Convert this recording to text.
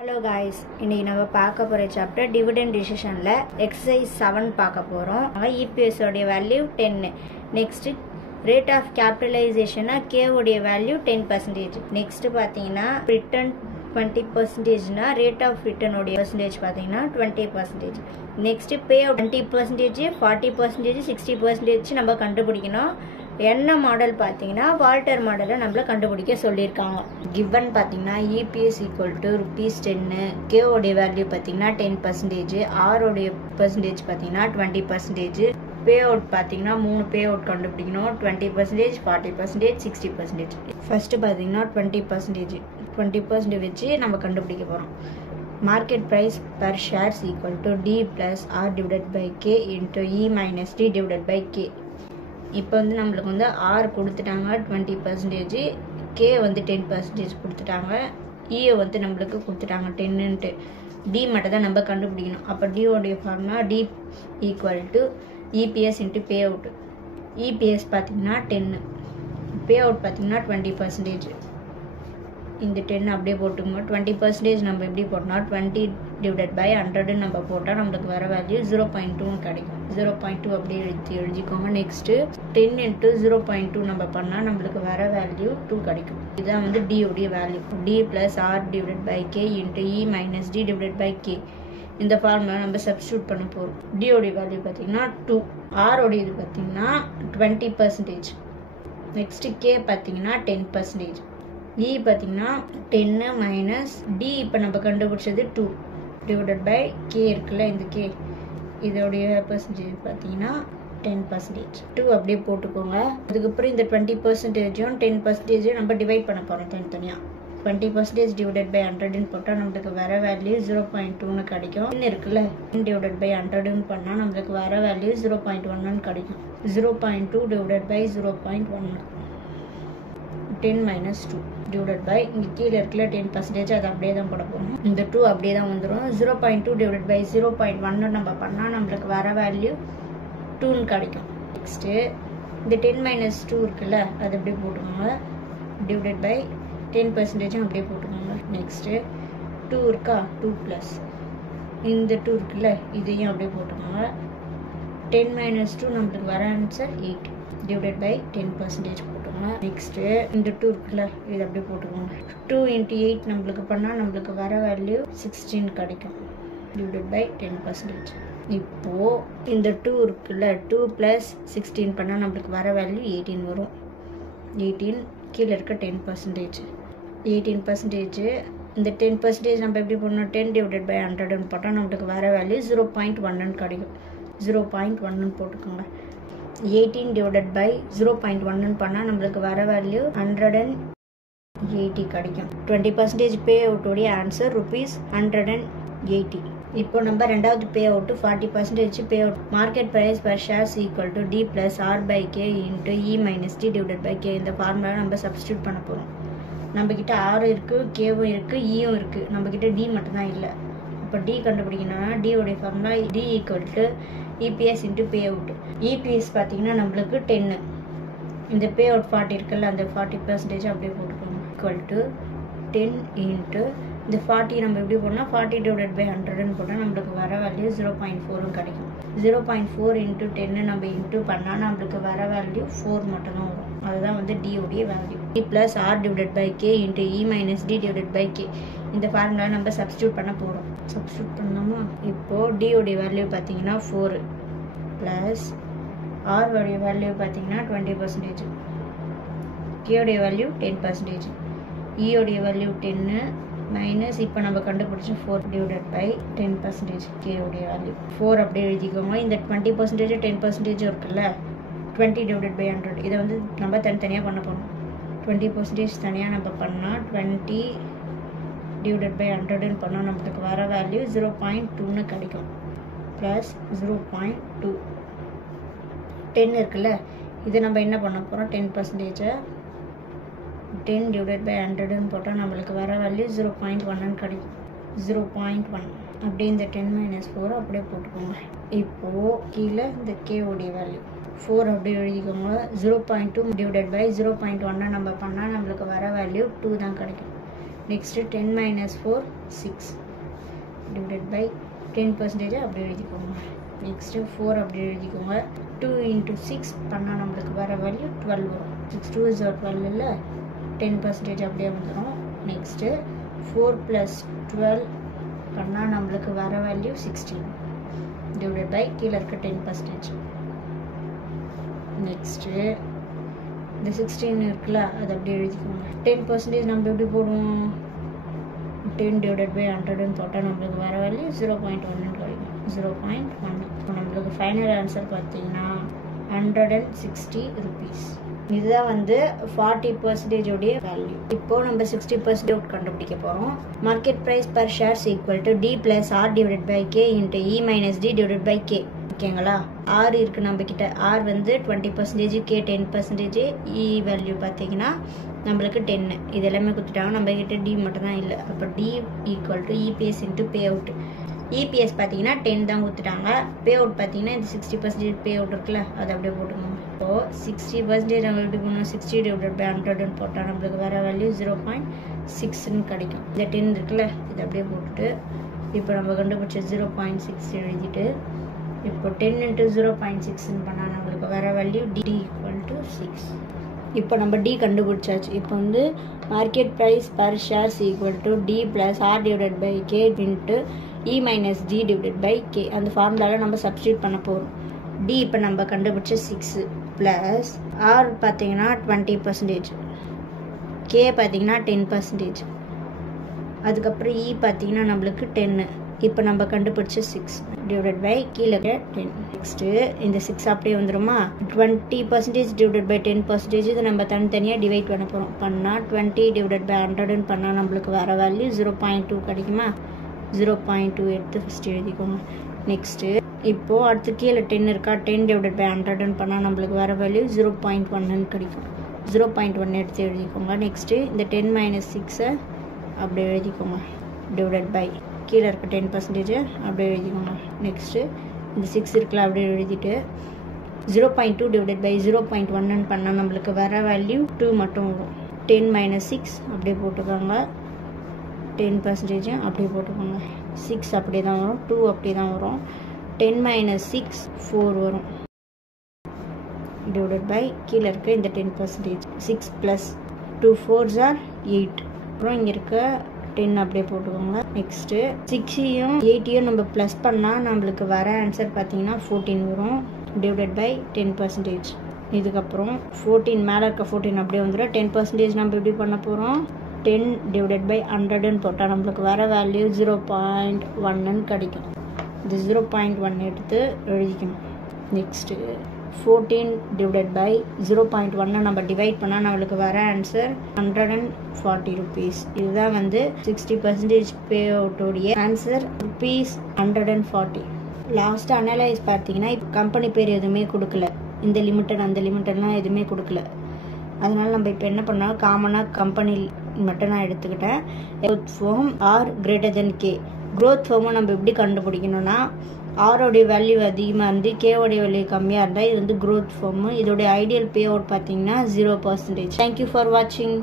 Hello guys, இன்னைக்கு நம்ம பார்க்க போற சாப்டர் டிவிடெண்ட் டிசிஷன்ல எக்ஸசைஸ் 7 பார்க்க போறோம். EPS உடைய வேல்யூ 10. நெக்ஸ்ட் ரேட் ஆஃப் கேபிட்டலைசேஷனா K உடைய வேல்யூ 10%. நெக்ஸ்ட் பாத்தீங்கன்னா ரிட்டர்ன் 20% னா ரேட் ஆஃப் ரிட்டர்ன் உடைய பெர்சன்டேஜ் பாத்தீங்கன்னா 20%. நெக்ஸ்ட் பே 20%, 40%, 60% நம்ம கண்டுபிடிக்கணும். என்ன மாடல் பார்த்தீங்கன்னா வால்டர் மாடலை நம்மள கண்டுபிடிக்க சொல்லியிருக்காங்க. கிவன் பார்த்தீங்கன்னா EPS ஈக்குவல் டு ₹10, K உடைய வேல்யூ பார்த்தீங்கன்னா 10%, R உடைய பெர்சன்டேஜ் பார்த்தீங்கன்னா 20%, பே அவுட் பார்த்தீங்கன்னா 3 பே அவுட் கண்டுபிடிக்கணும். 20%, 40%, 60%. ஃபர்ஸ்ட் பார்த்தீங்கன்னா 20% வச்சு நம்ம கண்டுபிடிக்க போகிறோம். Market price per shares equal to D + R divided by K into E - D divided by K. இப்போ வந்து நம்மளுக்கு வந்து R கொடுத்துட்டாங்க 20%, K வந்து 10% கொடுத்துட்டாங்க, E வந்து நம்மளுக்கு கொடுத்துட்டாங்க 10ன்ட்டு. D மட்டும் தான் நம்ம கண்டுபிடிக்கணும். அப்போ D உடைய formula D equal to EPS into pay out. EPS பார்த்தீங்கன்னா 10, பே அவுட் பார்த்தீங்கன்னா 20%. இந்த 10 அப்படியே போட்டுக்கோங்க. 20% நம்ம எப்படி போட்டோம்னா 20 டிவைடட் பை 100 நம்ம போட்டால் நம்மளுக்கு வர வேல்யூ 0.2 கிடைக்கும். 0.2 அப்படியே எழுதிக்கோங்க. நெக்ஸ்ட்டு 10 இன்ட்டு 0.2 நம்ம பண்ணால் நம்மளுக்கு வர வேல்யூ 2 கிடைக்கும். இதுதான் வந்து D உடைய value. D + R divided by K into E - D divided by K. இந்த ஃபார்முலா நம்ம சப்ஸ்டியூட் பண்ண போகிறோம். D உடைய வேல்யூ பார்த்தீங்கன்னா 2, R உடைய இது பார்த்தீங்கன்னா 20%. நெக்ஸ்ட்டு K பார்த்தீங்கன்னா 10%. E பார்த்தீங்கன்னா 10 - D இப்போ நம்ம கண்டுபிடிச்சது 2 டிவைடட் பை K இருக்குல்ல, இந்த K இதோடைய பெர்சன்டேஜ் பார்த்தீங்கன்னா 10%. 2 அப்படியே போட்டுக்கோங்க. அதுக்கப்புறம் இந்த 20%யும் 10%யும் நம்ம டிவைட் பண்ண போகிறோம் தனித்தனியாக. 20% டிவைடட் பை 100ன்னு போட்டால் நம்மளுக்கு வர வேல்யூ 0.2ன்னு கிடைக்கும். 10 இருக்குல்ல, 10 டிவைடட் பை 100ன்னு பண்ணால் நம்மளுக்கு வர வேல்யூ 0.1ன்னு கிடைக்கும். 0.2 டிவைடட் பை 0.1, 10 - 2 டிவைடட் பை இங்கே கீழே இருக்குல்ல 10%, அது அப்படியே தான் போட போகிறோம். இந்த 2 அப்படியே தான் வந்துடும். 0.2 டிவைடட் பை 0.1 நம்ம பண்ணால் நம்மளுக்கு வர வேல்யூ 2ன்னு கிடைக்கும். நெக்ஸ்ட்டு இந்த 10 - 2 இருக்குல்ல, அது அப்படியே போட்டுக்கோங்க. டிவைடட் பை 10%, அப்படியே போட்டுக்கோங்க. நெக்ஸ்ட்டு 2 இருக்கா, 2 ப்ளஸ் இந்த 2 இருக்குல்ல, இதையும் அப்படியே போட்டுக்கோங்க. 10 - 2 நம்மளுக்கு வர ஆன்சர் 8 டிவைடட் பை 10% போட்டுக்கோங்க. நெக்ஸ்ட்டு இந்த 2 இருக்குல்ல, இது அப்படியே போட்டுக்கோங்க. 2 × 8 நம்மளுக்கு பண்ணால் நம்மளுக்கு வர வேல்யூ 16 கிடைக்கும் டிவைடட் பை 10%. இப்போது இந்த 2 இருக்குல்ல, 2 + 16 பண்ணால் நம்மளுக்கு வர வேல்யூ 18 வரும். 18 கீழே இருக்க 10%, 18%. இந்த 10% நம்ம எப்படி பண்ணோம், 10 டிவைடட் பை 100ன்னு போட்டால் நம்மளுக்கு வர வேல்யூ 0.1ன்னு கிடைக்கும். 0.1ன்னு போட்டுக்கோங்க. 18 டிவைடட் பை 0.1ன்னு பண்ணால் நம்மளுக்கு வர வேல்யூ 180 கிடைக்கும். 20% பே அவுட்டோடைய ஆன்சர் ₹180. இப்போ நம்ம ரெண்டாவது pay out 40% pay out. Market price per shares equal to D + R by K into E - D divided by K. இந்த ஃபார்முலா நம்ம சப்ஸ்டியூட் பண்ண போகிறோம். நம்மக்கிட்ட R இருக்குது, Kவும் இருக்குது, Eயும் இருக்குது. நம்மக்கிட்ட D மட்டும்தான் இல்லை. இப்போ D கண்டுபிடிக்கணும்னா D உடைய formula D equal to EPS into pay out. EPS பார்த்தீங்கன்னா நம்மளுக்கு 10, இந்த பே அவுட் 40 இருக்குல்ல, அந்த 40% அப்படியே போட்டுக்கோங்க. ஈக்குவல் டு 10 இன்ட்டு இந்த 40 நம்ம எப்படி போடணும், 40 டிவைடட் பை 100ன்னு போட்டால் நம்மளுக்கு வர வேல்யூ 0.4ன்னு கிடைக்கும். 0.4 இன்ட்டு 10 நம்ம இன்ட்டு பண்ணால் நம்மளுக்கு வர வேல்யூ 4 மட்டும்தான் வரும். அதுதான் வந்து D உடைய value. D + R divided by K into E - D divided by K. இந்த ஃபார்முலா நம்ம சப்ஸ்டியூட் பண்ண போகிறோம். சப்ஸ்டியூட் பண்ணோமா, இப்போது D உடைய வேல்யூ பார்த்தீங்கன்னா 4 ப்ளஸ் R உடைய வேல்யூ பார்த்தீங்கன்னா 20%, K உடைய வேல்யூ 10%, E உடைய வேல்யூ 10 மைனஸ் இப்போ நம்ம கண்டுபிடிச்ச 4 டிவைடட் பை 10%, K உடைய வேல்யூ 4 அப்படியே எழுதிக்கோங்க. இந்த 20% 10% இருக்குல்ல, 20 டிவைடட் பை 100, இதை வந்து நம்ம தனித்தனியாக பண்ண போகிறோம். 20% தனியாக நம்ம பண்ணால் 20 டிவைடட் பை 100ன்னு பண்ணால் நம்மளுக்கு வர வேல்யூ 0.2ன்னு கிடைக்கும். ப்ளஸ் 0.2, 10 இருக்குல்ல, இது நம்ம என்ன பண்ண போகிறோம், 10%, 10 டிவைடட் பை 100ன்னு போட்டால் நம்மளுக்கு வர வேல்யூ 0.1ன்னு கிடைக்கும். 0.1 அப்படியே இந்த 10 - 4 அப்படியே போட்டுக்கோங்க. இப்போது கீழே இந்த K உடைய வேல்யூ 4 அப்படியே எழுதிக்கோங்க. 0.2 டிவைடட் பை 0.1 நம்ம பண்ணால் நம்மளுக்கு வர வேல்யூ 2 தான் கிடைக்கும். நெக்ஸ்ட்டு 10 minus 4 6 டிவைடட் பை 10% அப்படி எழுதிக்கோங்க. நெக்ஸ்ட்டு 4 அப்படி எழுதிக்கோங்க. 2 into 6 பண்ணால் நம்மளுக்கு வர வேல்யூ 12 வரும். 6 2 is 12 இல்லை, 10% அப்படியே வந்துடும். நெக்ஸ்ட்டு 4 plus 12 பண்ணால் நம்மளுக்கு வர வேல்யூ 16 டிவைடட் பை கீழே இருக்க 10%. நெக்ஸ்ட்டு இந்த 16 இருக்குல்ல, அது அப்படியே எழுதிக்கோங்க. 10% நம்ம எப்படி போடுவோம்? 10 divided by 100 போட்டால் நம்மளுக்கு வர வேல்யூ 0.1 கிடைக்கும். 0.1. இப்போ நம்மளுக்கு ஃபைனல் ஆன்சர் பார்த்தீங்கன்னா 160 rupees. இதுதான் வந்து 40% உடைய வேல்யூ. இப்போ நம்ம 60% அவுட் கண்டுபிடிக்க போகிறோம். Market price per shares equal to D plus R divided by K into E minus D divided by K. ஓகேங்களா? R இருக்குது நம்ம கிட்ட. R வந்து 20%, K 10%, E வேல்யூ பார்த்தீங்கன்னா நம்மளுக்கு 10. இது எல்லாமே கொடுத்துட்டாங்க. நம்ம கிட்ட D மட்டும் தான் இல்லை. அப்போ D equal to EPS into pay out. EPS பார்த்தீங்கன்னா 10 தான் கொடுத்துட்டாங்க. பே அவுட் பார்த்தீங்கன்னா இந்த 60% பே அவுட் இருக்குல்ல, அதை அப்படியே போட்டுக்கோங்க. இப்போது 60% நம்ம எப்படி பண்ணணும்? 60 divided by 100 போட்டால் நம்மளுக்கு வர வேல்யூ 0.6 கிடைக்கும். இந்த 10 இருக்குல்ல, இதை அப்படியே போட்டுட்டு இப்போ நம்ம கண்டுபிடிச்ச 0.6 எழுதிட்டு இப்போ 10 into 0.6 பண்ணால் நம்மளுக்கு வர வேல்யூ D ஈக்குவல் டு 6. இப்போ நம்ம D கண்டுபிடிச்சாச்சு. இப்போ வந்து market price per shares equal to D plus R divided by K into E minus D divided by K. அந்த ஃபார்முலாவில் நம்ம சப்ஸ்டியூட் பண்ண போகிறோம். D இப்போ நம்ம கண்டுபிடிச்ச 6 ப்ளஸ் R பார்த்தீங்கன்னா 20%, K பார்த்தீங்கன்னா 10%, அதுக்கப்புறம் E பார்த்தீங்கன்னா நம்மளுக்கு 10. இப்போ நம்ம கண்டுபிடிச்ச 6 டிவைடட் பை கீழே 10. நெக்ஸ்ட்டு இந்த 6 அப்படியே வந்துடுமா? 20% டிவைடட் பை 10% இதை நம்ம தனித்தனியாக டிவைட் பண்ண போகிறோம். பண்ணால் 20 டிவைடட் பை 100 பண்ணால் நம்மளுக்கு வர வேல்யூ 0.2 கிடைக்குமா? 0.2 எடுத்து ஃபஸ்ட்டு எழுதிக்கோங்க. நெக்ஸ்ட்டு இப்போது அடுத்து கீழே 10 இருக்கா, 10 டிவைடட் பை 100 பண்ணால் நம்மளுக்கு வர வேல்யூ 0.1 கிடைக்கும். 0.1 எடுத்து எழுதிக்கோங்க. நெக்ஸ்ட்டு இந்த 10 minus 6 அப்படியே எழுதிக்கோங்க. டிவைடட் பை கீழே இருக்க 10% அப்படியே எழுதிக்கோங்க. நெக்ஸ்ட்டு இந்த 6 இருக்குல்ல, அப்படியே எழுதிட்டு 0.2 டிவைடட் பை 0.1 பண்ணால் நம்மளுக்கு வர வேல்யூ 2 மட்டும் வரும். 10 minus 6 அப்படியே போட்டுக்கோங்க. 10% அப்படியே போட்டுக்கோங்க. 6 அப்படியே தான் வரும், 2 அப்படியே தான் வரும். 10 minus 6 4 வரும். டிவைடட் பை கீழே இருக்க இந்த 10%. 6 plus 2 4s are 8. அப்புறம் இங்கே இருக்க 10 அப்படியே போட்டுக்கோங்க. நெக்ஸ்ட்டு 6ஐயும் 8ஐயும் நம்ம ப்ளஸ் பண்ணால் நம்மளுக்கு வர ஆன்சர் பார்த்தீங்கன்னா 14 வரும். Divided by 10%. இதுக்கப்புறம் 14 மேலே இருக்க 14 அப்படியே வந்துடும். 10% நம்ம எப்படி பண்ண போகிறோம்? 10 டிவைடட் பை 100 போட்டால் நம்மளுக்கு வர வேல்யூ 0.1 கிடைக்கும். இது 0.1 எடுத்து எழுதிக்கணும். நெக்ஸ்ட்டு 14 டிவைடட் பை 0.1 நம்ம டிவைட் பண்ணால் நம்மளுக்கு வர ஆன்சர் 140 rupees. இதுதான் வந்து 60% பே அவுட்டோடைய ஆன்சர் ₹140. லாஸ்ட்டு அனலைஸ் பார்த்தீங்கன்னா இப்போ கம்பெனி பேர் எதுவுமே கொடுக்கல. இந்த லிமிட்டட் அந்த லிமிட்டட்லாம் எதுவுமே கொடுக்கல. அதனால் நம்ம இப்போ என்ன பண்ணோம்? காமனாக கம்பெனி மட்டும் நான் எடுத்துக்கிட்டேன். growth firm R greater than K. growth firm நம்ம எப்படி கண்டுபிடிக்கணும்னா, ஆரோடைய வேல்யூ அதிகமாக இருந்து கேவோடைய வேல்யூ கம்மியாக இருந்தால் இது வந்து growth firm. இதோடைய ஐடியல் பே அவுட் பார்த்தீங்கன்னா 0%. தேங்க்யூ ஃபார் வாட்சிங்.